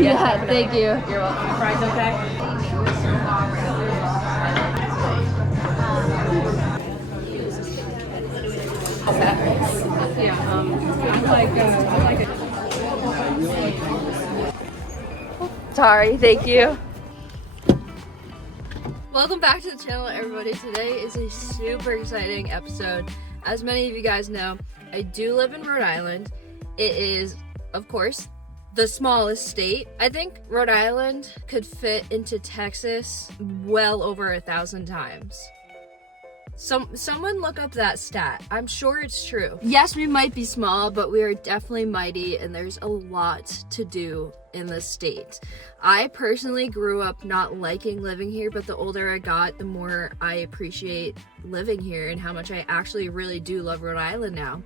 Yeah, thank you. You're welcome. Fries okay? Yeah, I like it. Sorry, thank you. Welcome back to the channel, everybody. Today is a super exciting episode. As many of you guys know, I do live in Rhode Island. It is, of course, the smallest state. I think Rhode Island could fit into Texas well over 1,000 times. Someone look up that stat. I'm sure it's true. Yes, we might be small, but we are definitely mighty, and there's a lot to do in this state. I personally grew up not liking living here, but the older I got, the more I appreciate living here and how much I actually really do love Rhode Island now.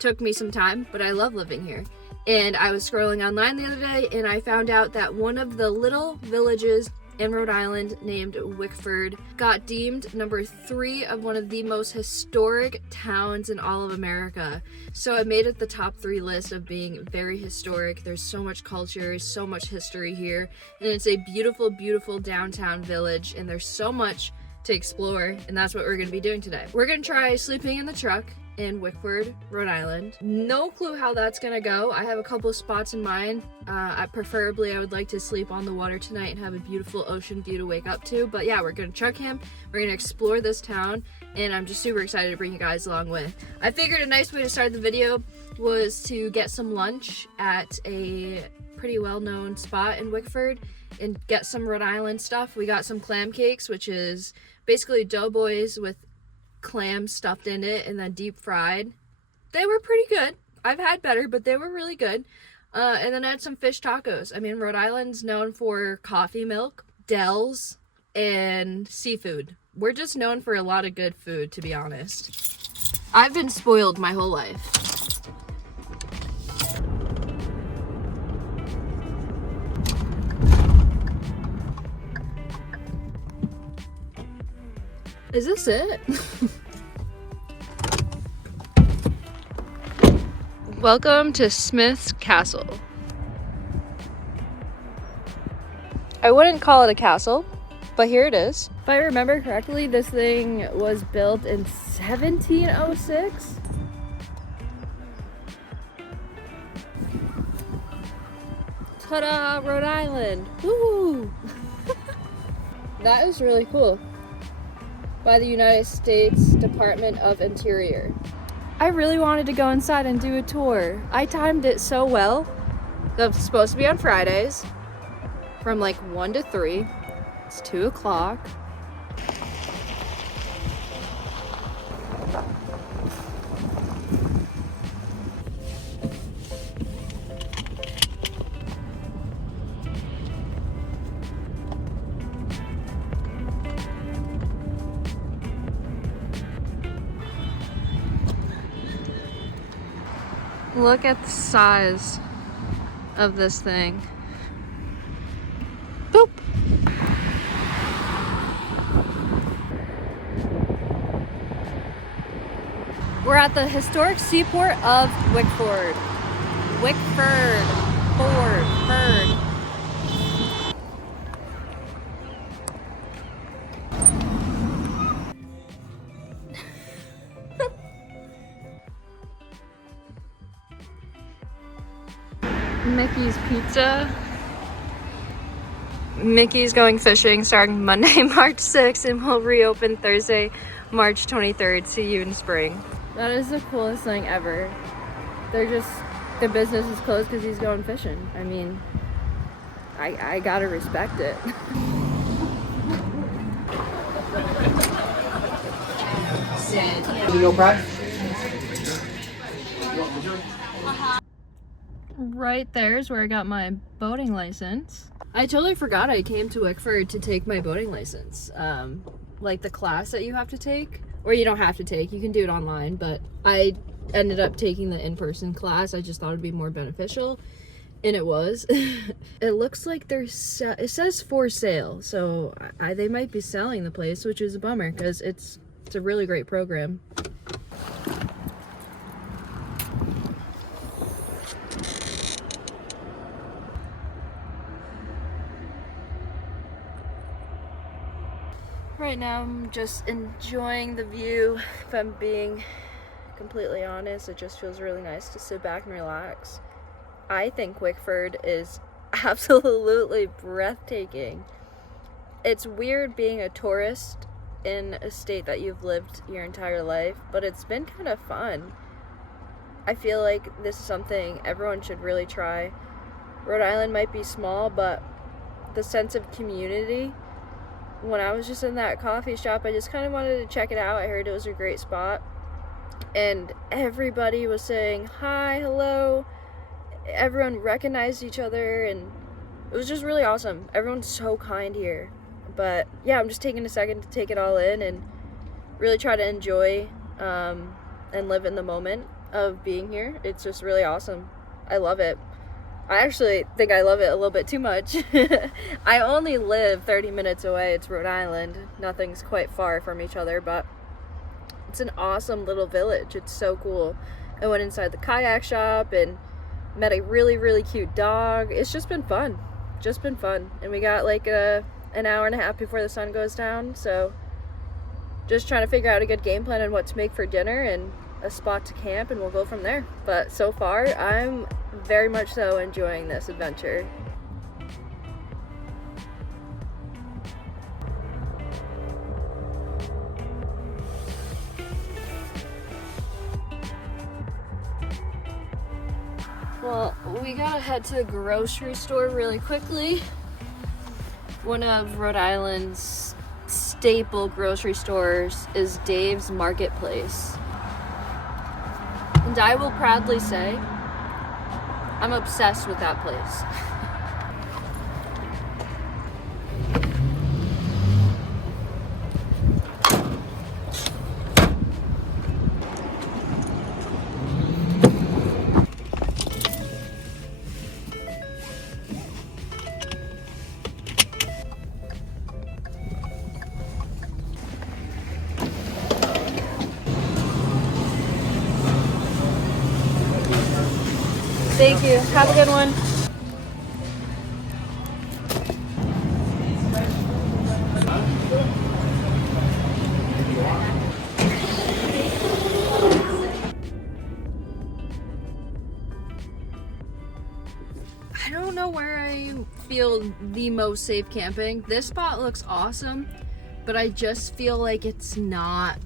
Took me some time, but I love living here. And I was scrolling online the other day, and I found out that one of the little villages in Rhode Island named Wickford got deemed number 3 of one of the most historic towns in all of America. So it made it the top 3 list of being very historic. There's so much culture, so much history here, and it's a beautiful, beautiful downtown village, and there's so much to explore, and that's what we're going to be doing today. We're going to try sleeping in the truck in Wickford, Rhode Island. No clue how that's gonna go. I have a couple of spots in mind. Preferably I would like to sleep on the water tonight and have a beautiful ocean view to wake up to. But yeah, we're gonna truck him, we're gonna explore this town, and I'm just super excited to bring you guys along with. I figured a nice way to start the video was to get some lunch at a pretty well-known spot in Wickford and get some Rhode Island stuff. We got some clam cakes, which is basically doughboys with clams stuffed in it and then deep fried. They were pretty good. I've had better, but they were really good. And then I had some fish tacos. I mean, Rhode Island's known for coffee milk, Dells, and seafood. We're just known for a lot of good food, to be honest. I've been spoiled my whole life. Is this it? Welcome to Smith's Castle. I wouldn't call it a castle, but here it is. If I remember correctly, this thing was built in 1706. Ta-da, Rhode Island. Woo! That is really cool. By the United States Department of Interior. I really wanted to go inside and do a tour. I timed it so well. It's supposed to be on Fridays from like 1 to 3. It's 2 o'clock. Look at the size of this thing. Boop. We're at the historic seaport of Wickford. Wickford. Ford. Mickey's Pizza. Mickey's going fishing starting Monday, March 6th, and will reopen Thursday, March 23rd. See you in spring. That is the coolest thing ever. The business is closed because he's going fishing. I mean, I gotta respect it. No price? Right there's where I got my boating license. I totally forgot I came to Wickford to take my boating license. Like the class that you have to take, or you don't have to take, you can do it online, but I ended up taking the in-person class. I just thought it'd be more beneficial, and it was. It looks like it says for sale, so they might be selling the place, which is a bummer because it's a really great program. Right now I'm just enjoying the view. If I'm being completely honest, it just feels really nice to sit back and relax. I think Wickford is absolutely breathtaking. It's weird being a tourist in a state that you've lived your entire life, but it's been kind of fun. I feel like this is something everyone should really try. Rhode Island might be small, but the sense of community, when I was just in that coffee shop, I just kind of wanted to check it out. I heard it was a great spot, and everybody was saying hi, hello. Everyone recognized each other, and it was just really awesome. Everyone's so kind here. But yeah, I'm just taking a second to take it all in and really try to enjoy and live in the moment of being here. It's just really awesome. I love it. I actually think I love it a little bit too much. I only live 30 minutes away. It's Rhode Island. Nothing's quite far from each other, but it's an awesome little village. It's so cool. I went inside the kayak shop and met a really, really cute dog. It's just been fun. Just been fun. And we got like an hour and a half before the sun goes down, so just trying to figure out a good game plan and what to make for dinner and a spot to camp, and we'll go from there. But so far, I'm very much so enjoying this adventure. Well, we gotta head to the grocery store really quickly. One of Rhode Island's staple grocery stores is Dave's Marketplace. And I will proudly say, I'm obsessed with that place. Thank you. Have a good one. I don't know where I feel the most safe camping. This spot looks awesome, but I just feel like it's not.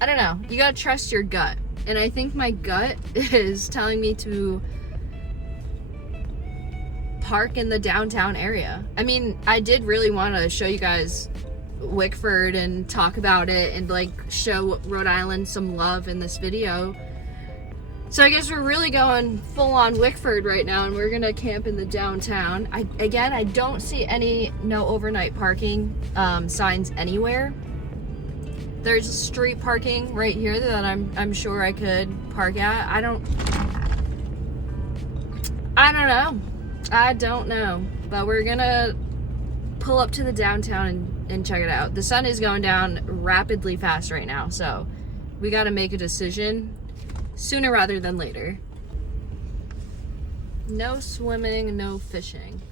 I don't know. You gotta trust your gut. And I think my gut is telling me to park in the downtown area. I mean, I did really want to show you guys Wickford and talk about it and like show Rhode Island some love in this video. So I guess we're really going full on Wickford right now, and we're gonna camp in the downtown. I don't see any no overnight parking signs anywhere. There's street parking right here that I'm sure I could park at. I don't know. But we're gonna pull up to the downtown and check it out. The sun is going down rapidly fast right now, so we gotta make a decision sooner rather than later. No swimming, no fishing.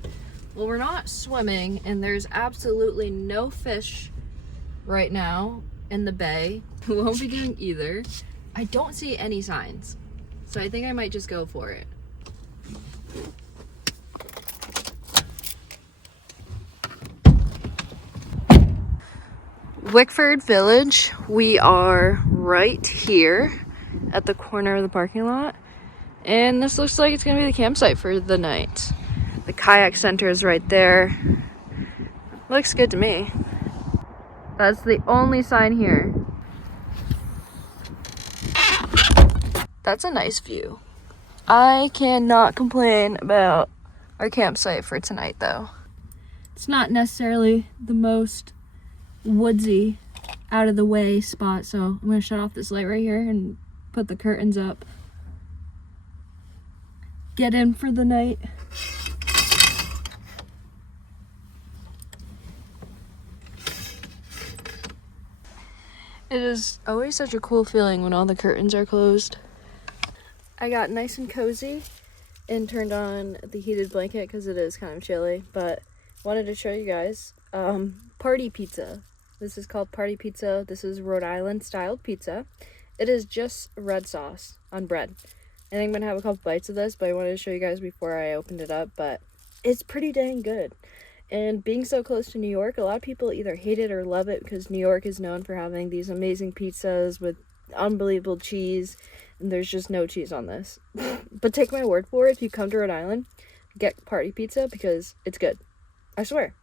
Well, we're not swimming, and there's absolutely no fish right now in the bay. We won't be doing either. I don't see any signs, so I think I might just go for it. Wickford Village. We are right here at the corner of the parking lot, and this looks like it's gonna be the campsite for the night. The kayak center is right there. Looks good to me. That's the only sign here. That's a nice view. I cannot complain about our campsite for tonight, though. It's not necessarily the most woodsy, out of the way spot, so I'm gonna shut off this light right here and put the curtains up. Get in for the night. It is always such a cool feeling when all the curtains are closed. I got nice and cozy and turned on the heated blanket because it is kind of chilly, but wanted to show you guys. party pizza. This is called party pizza. This is Rhode Island styled pizza. It is just red sauce on bread. I think I'm gonna have a couple bites of this, but I wanted to show you guys before I opened it up, but it's pretty dang good. And being so close to New York, a lot of people either hate it or love it because New York is known for having these amazing pizzas with unbelievable cheese, and there's just no cheese on this. But take my word for it, if you come to Rhode Island, get party pizza because it's good. I swear.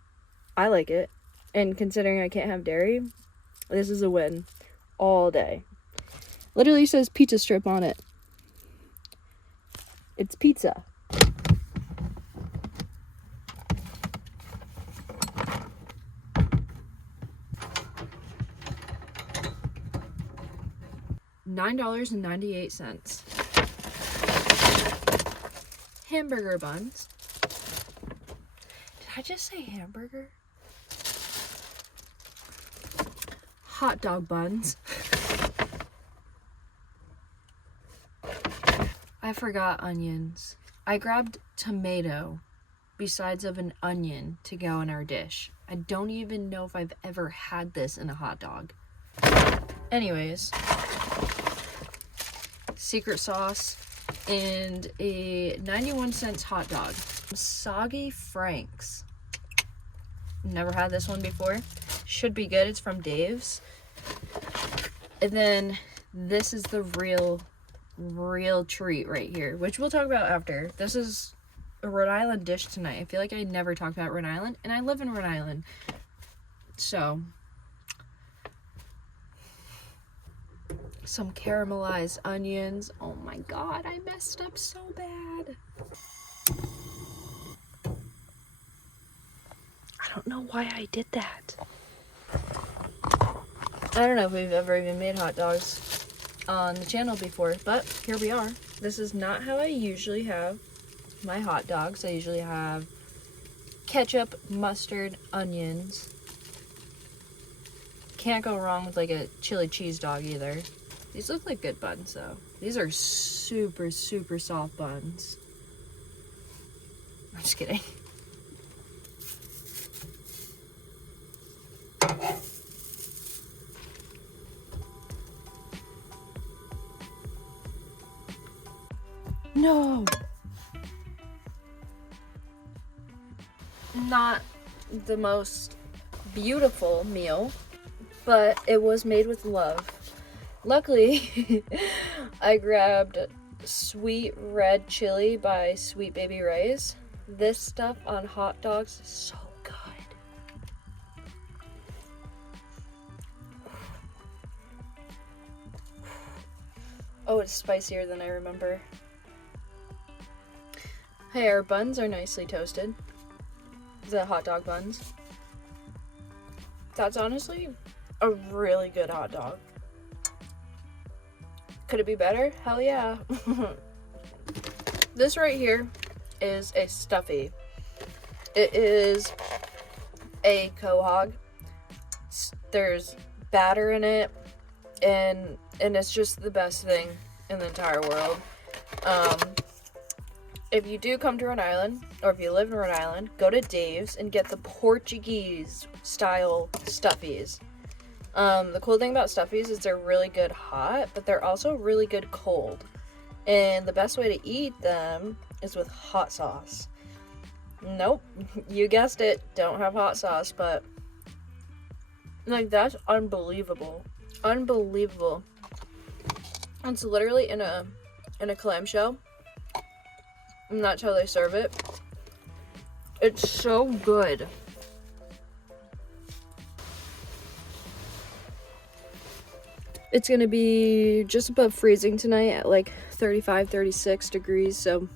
I like it. And considering I can't have dairy, this is a win all day. Literally says pizza strip on it. It's pizza. $9.98. Hamburger buns. Did I just say hamburger? Hot dog buns. I forgot onions. I grabbed tomato besides of an onion to go in our dish. I don't even know if I've ever had this in a hot dog. Anyways, secret sauce and a 91-cent hot dog. Soggy Franks. Never had this one before. Should be good. It's from Dave's. And then this is the real treat right here, which we'll talk about after. This is a Rhode Island dish tonight. I feel like I never talked about Rhode Island, and I live in Rhode Island. So, some caramelized onions. Oh my god, I messed up so bad. I don't know why I did that. I don't know if we've ever even made hot dogs on the channel before, but here we are. This is not how I usually have my hot dogs. I usually have ketchup, mustard, onions. Can't go wrong with like a chili cheese dog either. These look like good buns though. These are super, super soft buns. I'm just kidding. No! Not the most beautiful meal, but it was made with love. Luckily, I grabbed sweet red chili by Sweet Baby Ray's. This stuff on hot dogs is so good. Oh, it's spicier than I remember. Hey, our buns are nicely toasted. The hot dog buns. That's honestly a really good hot dog. Could it be better? Hell yeah. This right here is a stuffy. It is a quahog. There's batter in it, and it's just the best thing in the entire world. If you do come to Rhode Island, or if you live in Rhode Island, go to Dave's and get the Portuguese style stuffies. The cool thing about stuffies is they're really good hot, but they're also really good cold. And the best way to eat them is with hot sauce. Nope, you guessed it, don't have hot sauce, but like that's unbelievable. Unbelievable. It's literally in a clamshell. And that's how they serve it. It's so good. It's gonna be just above freezing tonight at like 35, 36 degrees, so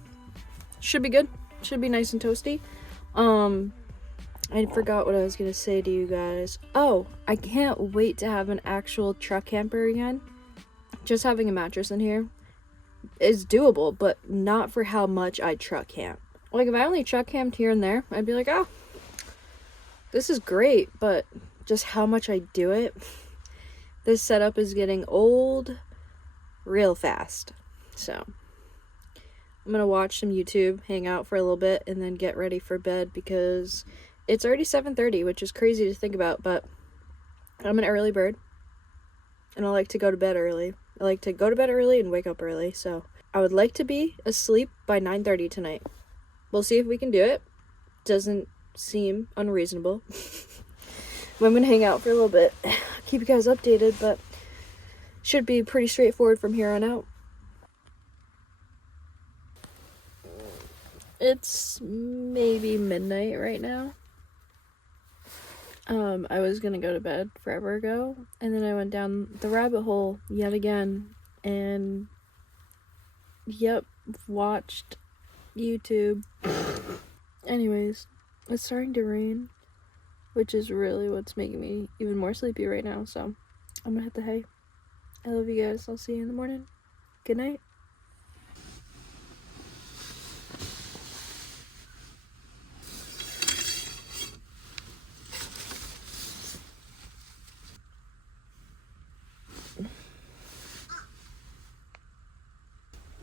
should be good. Should be nice and toasty. I forgot what I was gonna say to you guys. Oh, I can't wait to have an actual truck camper again. Just having a mattress in here is doable, but not for how much I truck camp. Like, if I only truck camped here and there, I'd be like, oh, this is great, but just how much I do it, this setup is getting old real fast. So, I'm gonna watch some YouTube, hang out for a little bit, and then get ready for bed because it's already 7:30, which is crazy to think about, but I'm an early bird, and I like to go to bed early. I like to go to bed early and wake up early, so I would like to be asleep by 9:30 tonight. We'll see if we can do it. Doesn't seem unreasonable. I'm gonna hang out for a little bit, keep you guys updated, but should be pretty straightforward from here on out. It's maybe midnight right now. I was gonna go to bed forever ago, and then I went down the rabbit hole yet again, and yep, watched YouTube. Anyways, it's starting to rain, which is really what's making me even more sleepy right now, so I'm gonna hit the hay. I love you guys. I'll see you in the morning. Good night.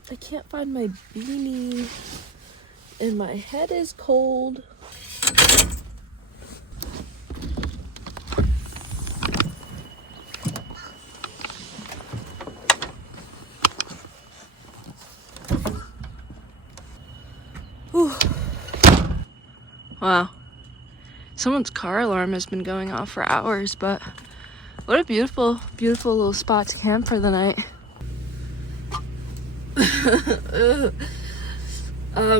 I can't find my beanie, and my head is cold. Whew. Wow. Someone's car alarm has been going off for hours, but what a beautiful, beautiful little spot to camp for the night.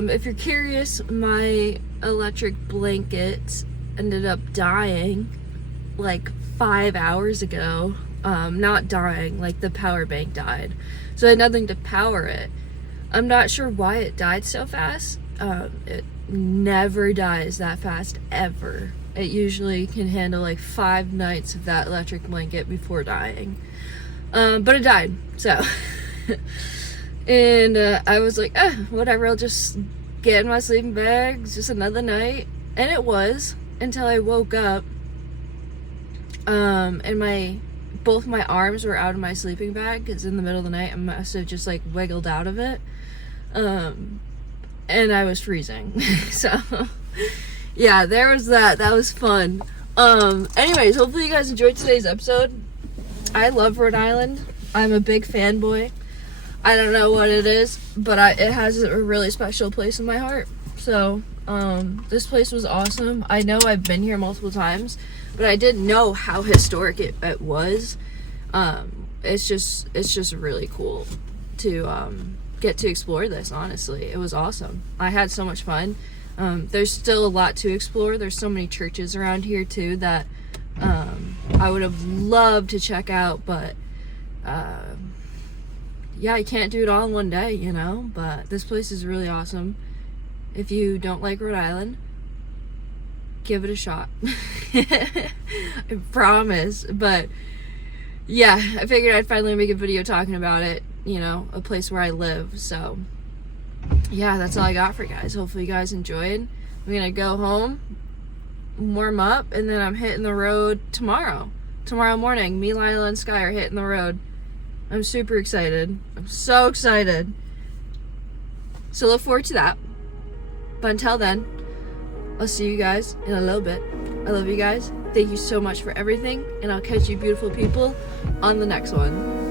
If you're curious, my electric blanket ended up dying like 5 hours ago. Not dying, like the power bank died. So I had nothing to power it. I'm not sure why it died so fast. It never dies that fast, ever. It usually can handle like 5 nights of that electric blanket before dying. But it died, so. And I was like, whatever, I'll just get in my sleeping bag, it's just another night. And it was, until I woke up, and both my arms were out of my sleeping bag, because in the middle of the night I must have just like wiggled out of it. And I was freezing. So, yeah, there was that. That was fun. Anyways, hopefully you guys enjoyed today's episode. I love Rhode Island. I'm a big fanboy. I don't know what it is, but it has a really special place in my heart. So, this place was awesome. I know I've been here multiple times, but I didn't know how historic it was. It's just really cool to get to explore this. Honestly, it was awesome. I had so much fun. There's still a lot to explore. There's so many churches around here too that I would have loved to check out, but yeah, I can't do it all in one day, you know, but this place is really awesome. If you don't like Rhode Island, give it a shot. I promise. But yeah, I figured I'd finally make a video talking about it, you know, a place where I live. So yeah, that's all I got for you guys. Hopefully you guys enjoyed. I'm gonna go home, warm up, and then I'm hitting the road tomorrow morning. Me, Lila, and Sky are hitting the road. I'm super excited. I'm so excited. So look forward to that. But until then, I'll see you guys in a little bit. I love you guys. Thank you so much for everything. And I'll catch you beautiful people on the next one.